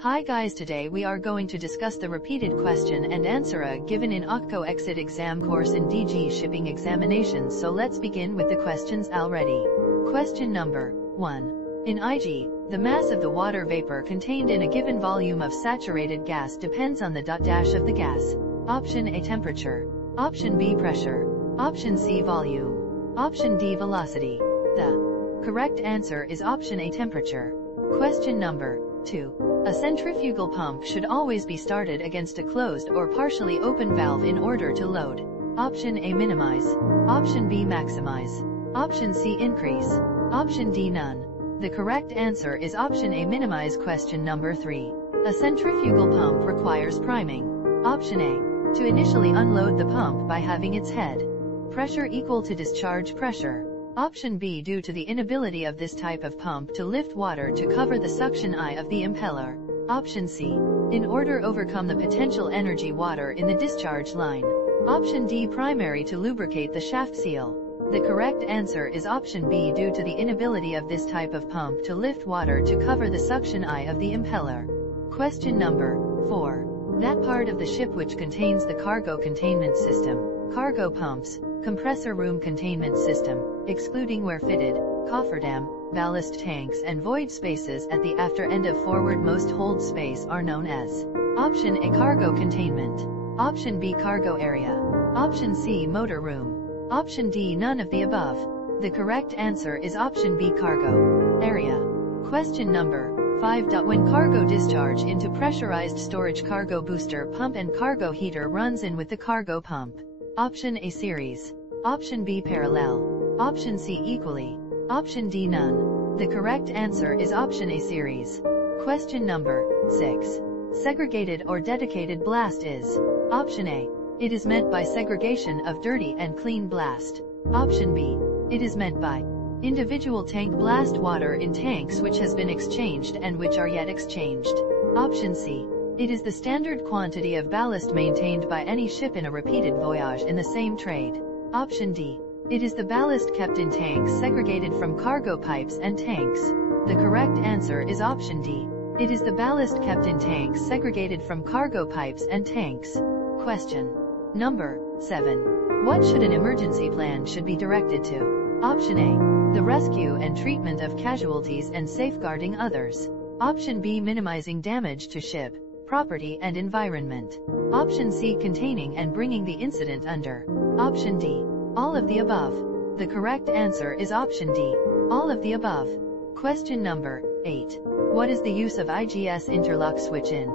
Hi guys, today we are going to discuss the repeated question and answer given in OCTCO exit exam course in DG shipping examinations. So let's begin with the questions already. Question number 1. In IG, the mass of the water vapor contained in a given volume of saturated gas depends on the dash of the gas. Option A, temperature. Option B, pressure. Option C, volume. Option D, velocity. The correct answer is option A, temperature. Question number 2. A centrifugal pump should always be started against a closed or partially open valve in order to load. Option A, minimize. Option B, maximize. Option C, increase. Option D, none. The correct answer is option A, minimize. Question number 3. A centrifugal pump requires priming. Option A, to initially unload the pump by having its head pressure equal to discharge pressure. Option B, due to the inability of this type of pump to lift water to cover the suction eye of the impeller. Option C, in order to overcome the potential energy water in the discharge line. Option D, primary to lubricate the shaft seal. The correct answer is option B, due to the inability of this type of pump to lift water to cover the suction eye of the impeller. Question number 4. That part of the ship which contains the cargo containment system, cargo pumps, compressor room containment system, excluding where fitted, cofferdam, ballast tanks and void spaces at the after end of forwardmost hold space are known as option A, cargo containment. Option B, cargo area. Option C, motor room. Option D, none of the above. The correct answer is option B, cargo area. Question number 5. When cargo discharge into pressurized storage, cargo booster pump and cargo heater runs in with the cargo pump. Option A, series. Option B, parallel. Option C, equally. Option D, none. The correct answer is option A, series. Question number 6. Segregated or dedicated blast is. Option A, it is meant by segregation of dirty and clean blast. Option B, it is meant by individual tank blast water in tanks which has been exchanged and which are yet exchanged. Option C, it is the standard quantity of ballast maintained by any ship in a repeated voyage in the same trade. Option D, it is the ballast kept in tanks segregated from cargo pipes and tanks. The correct answer is option D, it is the ballast kept in tanks segregated from cargo pipes and tanks. Question number 7. What should an emergency plan should be directed to? Option A, the rescue and treatment of casualties and safeguarding others. Option B, minimizing damage to ship, property and environment. Option C, containing and bringing the incident under. Option D, all of the above. The correct answer is option D, all of the above. Question number 8. What is the use of IGS interlock switch in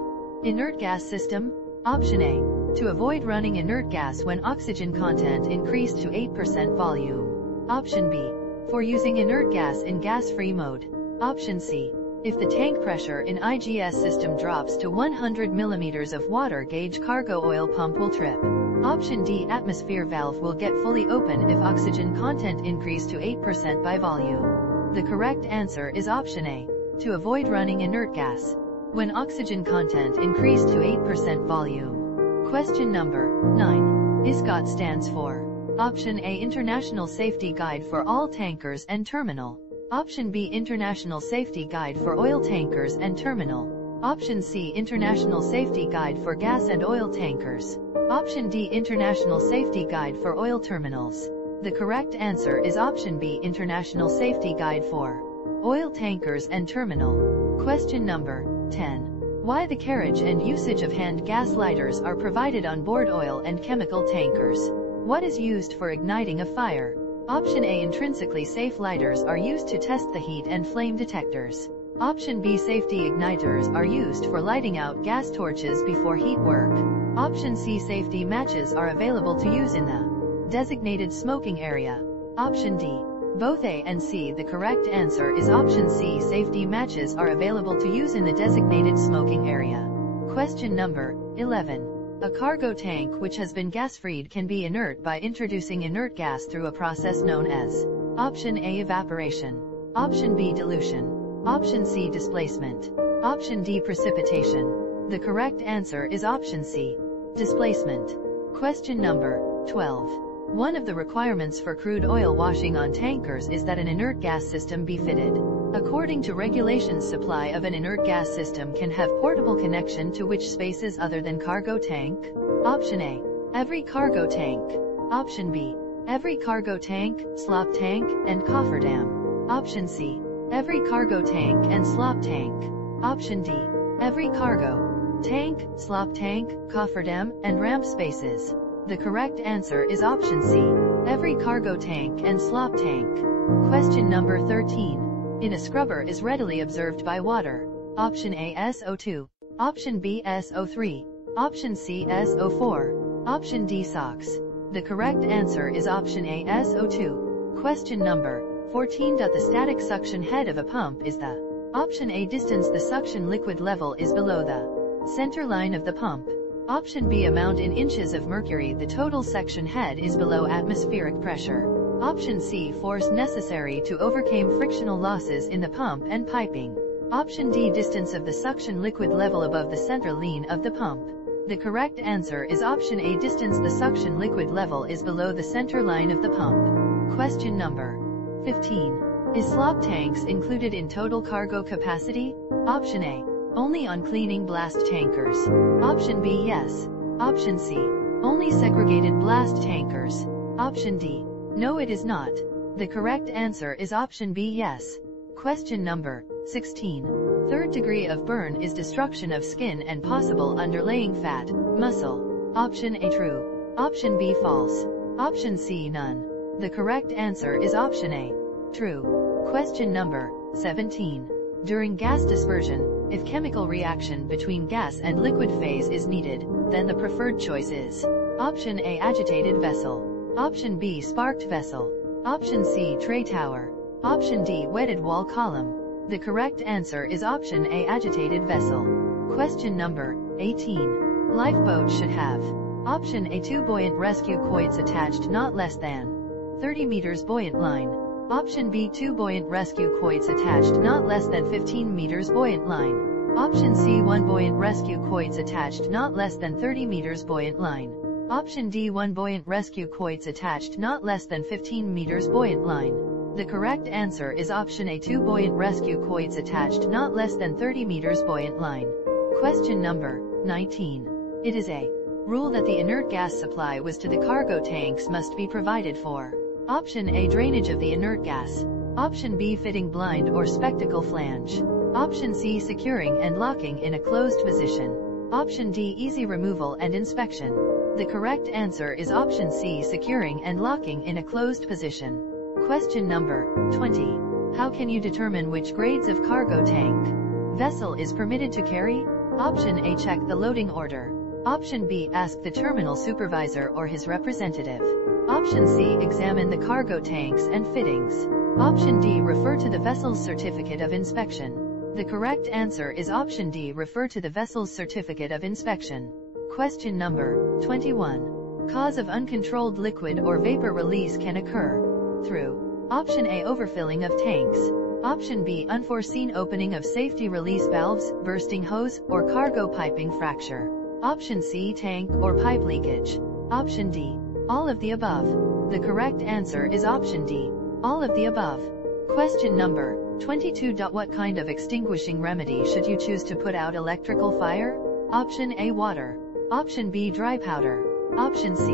inert gas system? Option A, to avoid running inert gas when oxygen content increased to 8% volume. Option B, for using inert gas in gas-free mode. Option C, if the tank pressure in IGS system drops to 100 mm of water gauge, cargo oil pump will trip. Option D, atmosphere valve will get fully open if oxygen content increased to 8% by volume. The correct answer is option A, to avoid running inert gas when oxygen content increased to 8% volume. Question number 9. ISCOT stands for. Option A, International Safety Guide for All Tankers and Terminal. Option B, International Safety Guide for Oil Tankers and Terminal. Option C, International Safety Guide for Gas and Oil Tankers. Option D, International Safety Guide for Oil Terminals. The correct answer is option B, International Safety Guide for Oil Tankers and Terminal. Question number 10. Why the carriage and usage of hand gas lighters are provided on board oil and chemical tankers. What is used for igniting a fire? Option A, intrinsically safe lighters are used to test the heat and flame detectors. Option B, safety igniters are used for lighting out gas torches before heat work. Option C, safety matches are available to use in the designated smoking area. Option D, both A and C. The correct answer is option C, safety matches are available to use in the designated smoking area. Question number 11. A cargo tank which has been gas-freed can be inert by introducing inert gas through a process known as option A, evaporation. Option B, dilution. Option C, displacement. Option D, precipitation. The correct answer is option C, displacement. Question number 12. One of the requirements for crude oil washing on tankers is that an inert gas system be fitted. According to regulations, supply of an inert gas system can have portable connection to which spaces other than cargo tank? Option A, every cargo tank. Option B, every cargo tank, slop tank, and cofferdam. Option C, every cargo tank and slop tank. Option D, every cargo tank, slop tank, cofferdam, and ramp spaces. The correct answer is option C, every cargo tank and slop tank. Question number 13. In a scrubber is readily observed by water. Option A SO2, option B SO3, option C SO4, option D SOx. The correct answer is option A SO2. Question number 14. The static suction head of a pump is the option A distance the suction liquid level is below the center line of the pump. Option B amount in inches of mercury the total suction head is below atmospheric pressure. Option C force necessary to overcome frictional losses in the pump and piping. Option D distance of the suction liquid level above the center line of the pump. The correct answer is option A distance the suction liquid level is below the center line of the pump. Question number 15. Is slop tanks included in total cargo capacity? Option A, only on cleaning blast tankers. Option B, yes. Option C, only segregated blast tankers. Option D, no it is not. The correct answer is option B, yes. Question number 16. Third degree of burn is destruction of skin and possible underlying fat, muscle. Option A true. Option B false. Option C none. The correct answer is option A, true. Question number 17. During gas dispersion, if chemical reaction between gas and liquid phase is needed, then the preferred choice is option A agitated vessel. Option B sparked vessel. Option C tray tower. Option D wetted wall column. The correct answer is option A agitated vessel. Question number 18. Lifeboat should have option A 2 buoyant rescue quoits attached not less than 30 meters buoyant line. Option B 2 buoyant rescue quoits attached not less than 15 meters buoyant line. Option C 1 buoyant rescue quoits attached not less than 30 meters buoyant line. Option D 1 buoyant rescue quoits attached not less than 15 meters buoyant line. The correct answer is option A 2 buoyant rescue quoits attached not less than 30 meters buoyant line. Question number 19. It is a rule that the inert gas supply was to the cargo tanks must be provided for. Option A drainage of the inert gas. Option B fitting blind or spectacle flange. Option C securing and locking in a closed position. Option D easy removal and inspection. The correct answer is option C securing and locking in a closed position. Question number 20. How can you determine which grades of cargo tank vessel is permitted to carry? Option A check the loading order. Option B ask the terminal supervisor or his representative. Option C examine the cargo tanks and fittings. Option D refer to the vessel's certificate of inspection. The correct answer is option D refer to the vessel's certificate of inspection. Question number 21. Cause of uncontrolled liquid or vapor release can occur through option A overfilling of tanks. Option B unforeseen opening of safety release valves, bursting hose, or cargo piping fracture. Option C tank or pipe leakage. Option D all of the above. The correct answer is option D all of the above. Question number 22. What kind of extinguishing remedy should you choose to put out electrical fire? Option A water. Option B dry powder. Option C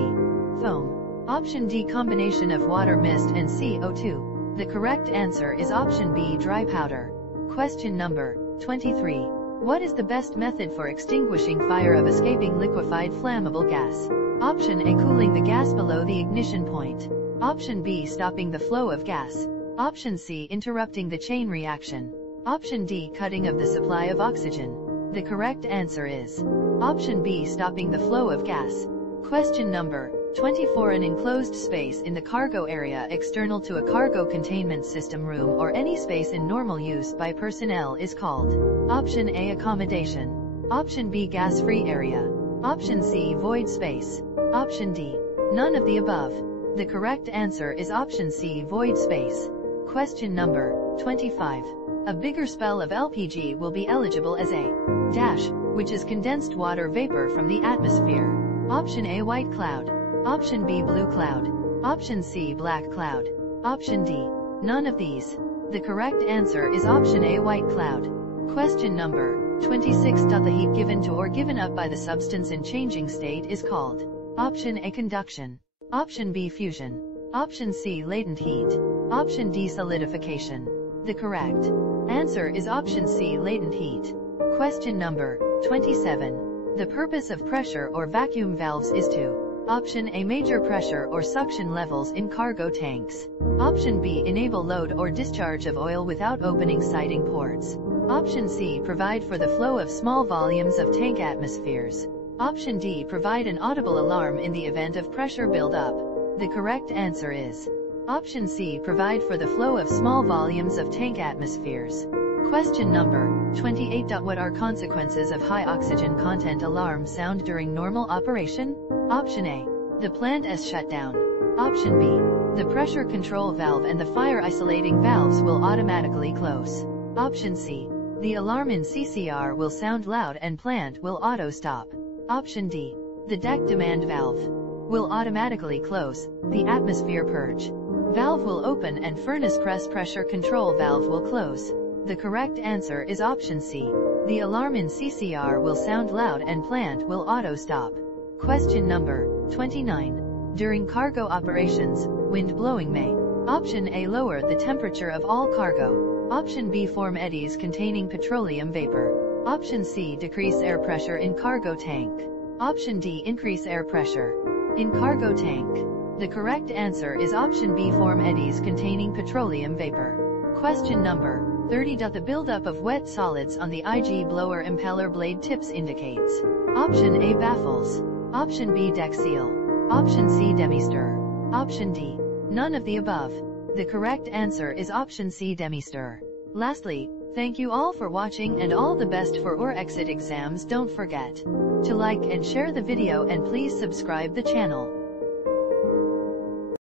foam. Option D combination of water mist and CO2. The correct answer is option B dry powder. Question number 23. What is the best method for extinguishing fire of escaping liquefied flammable gas? Option A cooling the gas below the ignition point. Option B stopping the flow of gas. Option C interrupting the chain reaction. Option D cutting of the supply of oxygen. The correct answer is option B stopping the flow of gas. Question number 24. An enclosed space in the cargo area external to a cargo containment system room or any space in normal use by personnel is called option A accommodation. Option B gas-free area. Option C void space. Option D none of the above. The correct answer is option C void space. Question number 25. A bigger spell of LPG will be eligible as a dash, which is condensed water vapor from the atmosphere. Option A white cloud. Option B blue cloud. Option C black cloud. Option D none of these. The correct answer is option A, white cloud. Question number 26. The heat given to or given up by the substance in changing state is called option A, conduction, option B, fusion, option C, latent heat, option D, solidification. The correct answer is option C, latent heat. Question number 27. The purpose of pressure or vacuum valves is to option A, measure pressure or suction levels in cargo tanks, option B, enable load or discharge of oil without opening siding ports, option C, provide for the flow of small volumes of tank atmospheres, option D, provide an audible alarm in the event of pressure buildup. The correct answer is option C, provide for the flow of small volumes of tank atmospheres. Question number 28. What are consequences of high oxygen content alarm sound during normal operation? Option A, the plant is shut down. Option B, the pressure control valve and the fire isolating valves will automatically close. Option C, the alarm in CCR will sound loud and plant will auto stop. Option D, the deck demand valve will automatically close, the atmosphere purge valve will open and furnace pressure control valve will close. The correct answer is option C, the alarm in CCR will sound loud and plant will auto stop. Question number 29. During cargo operations, wind blowing may option A, lower the temperature of all cargo, option B, form eddies containing petroleum vapor, option C, decrease air pressure in cargo tank, option D, increase air pressure in cargo tank. The correct answer is option B, form eddies containing petroleum vapor. Question number 30. The buildup of wet solids on the IG blower impeller blade tips indicates option A, baffles, option B, deck seal, option C, demistir, option D, none of the above. The correct answer is option C, demistir. Lastly, thank you all for watching and all the best for your exit exams. Don't forget to like and share the video and please subscribe the channel.